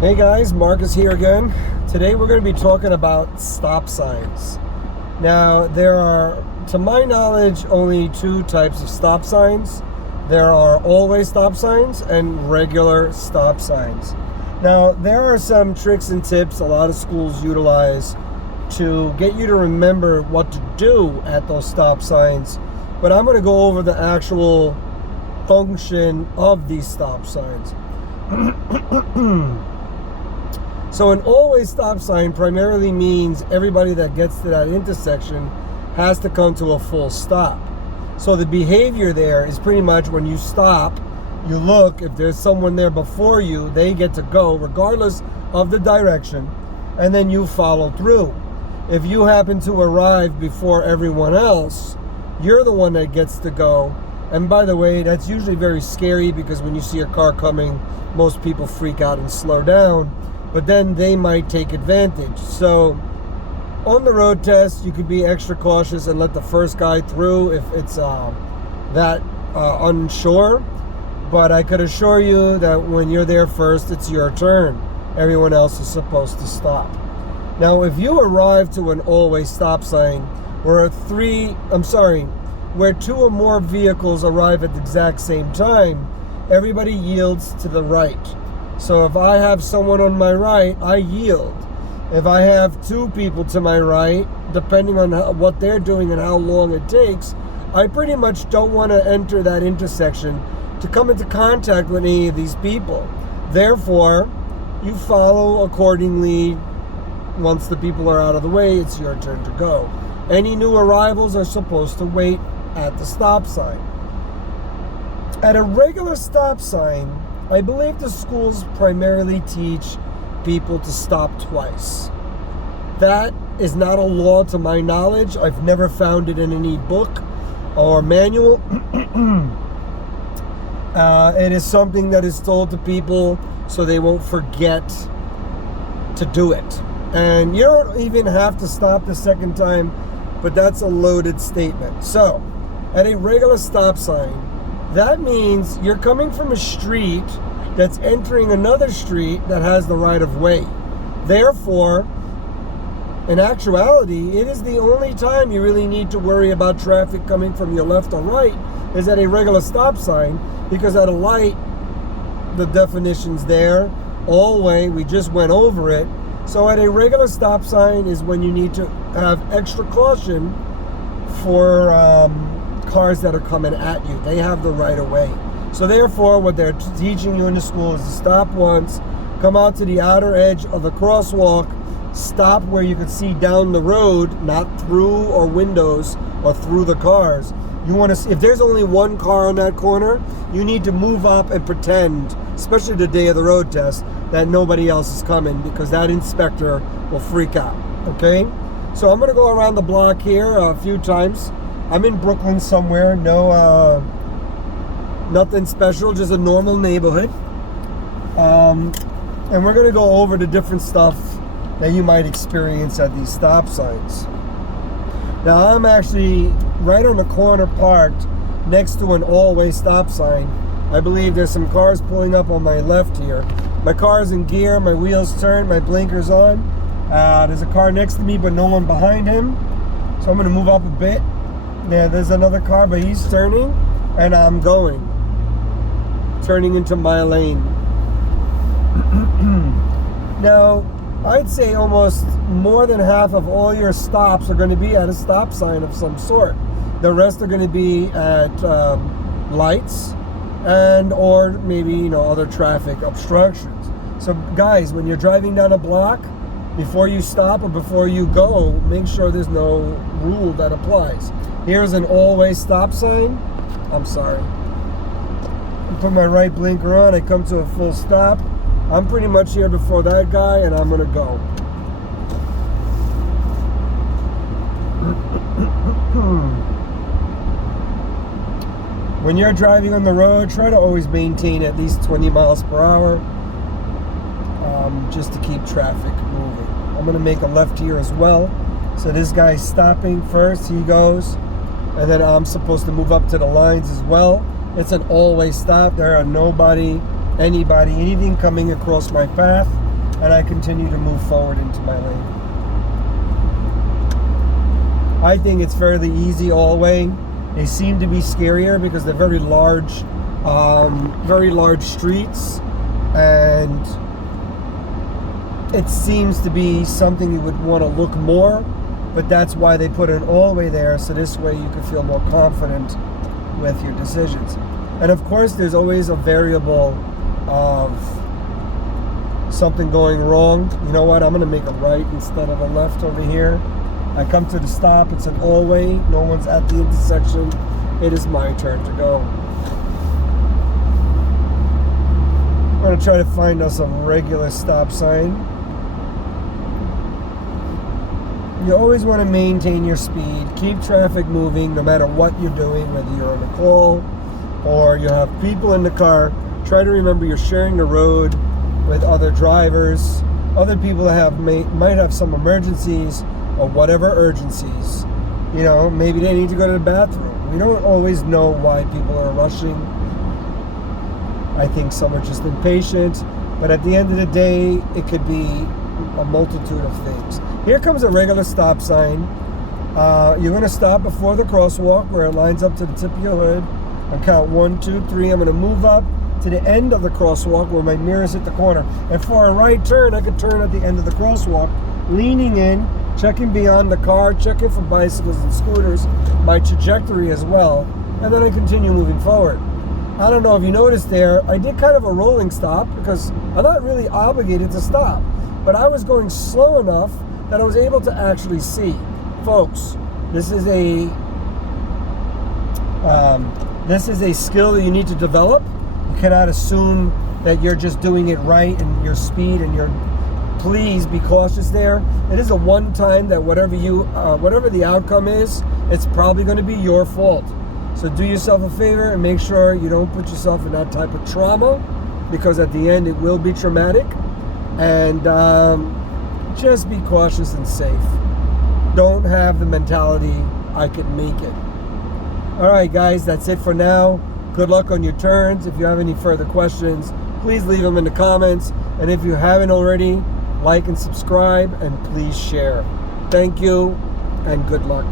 Hey guys, Marcus here again. Today we're going to be talking about stop signs. Now, there are, to my knowledge, only two types of stop signs. There are always stop signs and regular stop signs. Now, there are some tricks and tips a lot of schools utilize to get you to remember what to do at those stop signs, but I'm going to go over the actual function of these stop signs. So an always stop sign primarily means everybody that gets to that intersection has to come to a full stop. So the behavior there is pretty much when you stop, you look, if there's someone there before you, they get to go regardless of the direction, and then you follow through. If you happen to arrive before everyone else, you're the one that gets to go. And by the way, that's usually very scary because when you see a car coming, most people freak out and slow down. But then they might take advantage. So on the road test, you could be extra cautious and let the first guy through if it's unsure. But I could assure you that when you're there first, it's your turn. Everyone else is supposed to stop. Now, if you arrive to an always stop sign where two or more vehicles arrive at the exact same time, everybody yields to the right. So if I have someone on my right, I yield. If I have two people to my right, depending on what they're doing and how long it takes, I pretty much don't want to enter that intersection to come into contact with any of these people. Therefore, you follow accordingly. Once the people are out of the way, it's your turn to go. Any new arrivals are supposed to wait at the stop sign. At a regular stop sign, I believe the schools primarily teach people to stop twice. That is not a law to my knowledge. I've never found it in any book or manual. It is something that is told to people so they won't forget to do it. And you don't even have to stop the second time, but that's a loaded statement. So, at a regular stop sign, that means you're coming from a street that's entering another street that has the right of way. Therefore, in actuality, it is the only time you really need to worry about traffic coming from your left or right is at a regular stop sign, because at a light, the definition's there, all way, we just went over it. So at a regular stop sign is when you need to have extra caution for cars that are coming at you. They have the right of way. So therefore, what they're teaching you in the school is to stop once, come out to the outer edge of the crosswalk, stop where you can see down the road, not through or windows or through the cars. You want to see, if there's only one car on that corner, you need to move up and pretend, especially the day of the road test, that nobody else is coming, because that inspector will freak out, okay? So I'm going to go around the block here a few times. I'm in Brooklyn somewhere, nothing special, just a normal neighborhood. And we're going to go over the different stuff that you might experience at these stop signs. Now, I'm actually right on the corner parked next to an always stop sign. I believe there's some cars pulling up on my left here. My car's in gear, my wheels turn, my blinker's on. There's a car next to me, but no one behind him. So I'm going to move up a bit. Yeah, there's another car, but he's turning, and I'm turning into my lane. Now, I'd say almost more than half of all your stops are going to be at a stop sign of some sort. The rest are going to be at lights and or maybe other traffic obstructions. So guys, when you're driving down a block, before you stop or before you go, make sure there's no rule that applies. Here's an always stop sign. I'm sorry. I put my right blinker on, I come to a full stop. I'm pretty much here before that guy, and I'm gonna go. When you're driving on the road, try to always maintain at least 20 miles per hour, just to keep traffic moving. I'm gonna make a left here as well. So this guy's stopping first, he goes, and then I'm supposed to move up to the lines as well. It's an always stop. There are nobody, anybody, anything coming across my path. and I continue to move forward into my lane. I think it's fairly easy all the way. They seem to be scarier because they're very large streets, and it seems to be something you would want to look more, but that's why they put it all the way there, so this way you can feel more confident with your decisions. And of course, there's always a variable of something going wrong. You know what? I'm going to make a right instead of a left over here. I come to the stop. It's an all-way. No one's at the intersection. It is my turn to go. I'm going to try to find us a regular stop sign. You always want to maintain your speed. Keep traffic moving no matter what you're doing, whether you're on a call or you have people in the car. Try to remember you're sharing the road with other drivers, other people that might have some emergencies or whatever urgencies. You know, maybe they need to go to the bathroom. We don't always know why people are rushing. I think some are just impatient, but at the end of the day, it could be a multitude of things. Here comes a regular stop sign. You're going to stop before the crosswalk where it lines up to the tip of your hood. On count 1, 2, 3, I'm going to move up to the end of the crosswalk where my mirrors hit the corner. And for a right turn, I could turn at the end of the crosswalk, leaning in, checking beyond the car, checking for bicycles and scooters, my trajectory as well, and then I continue moving forward. I don't know if you noticed there, I did kind of a rolling stop because I'm not really obligated to stop, but I was going slow enough that I was able to actually see. Folks, this is a skill that you need to develop. You cannot assume that you're just doing it right and your speed and your... Please be cautious there. It is a one time that whatever the outcome is, it's probably going to be your fault. So do yourself a favor and make sure you don't put yourself in that type of trauma, because at the end it will be traumatic. And just be cautious and safe. Don't have the mentality, I can make it. All right, guys, that's it for now. Good luck on your turns. If you have any further questions, please leave them in the comments. And if you haven't already, like and subscribe, and please share. Thank you, and good luck.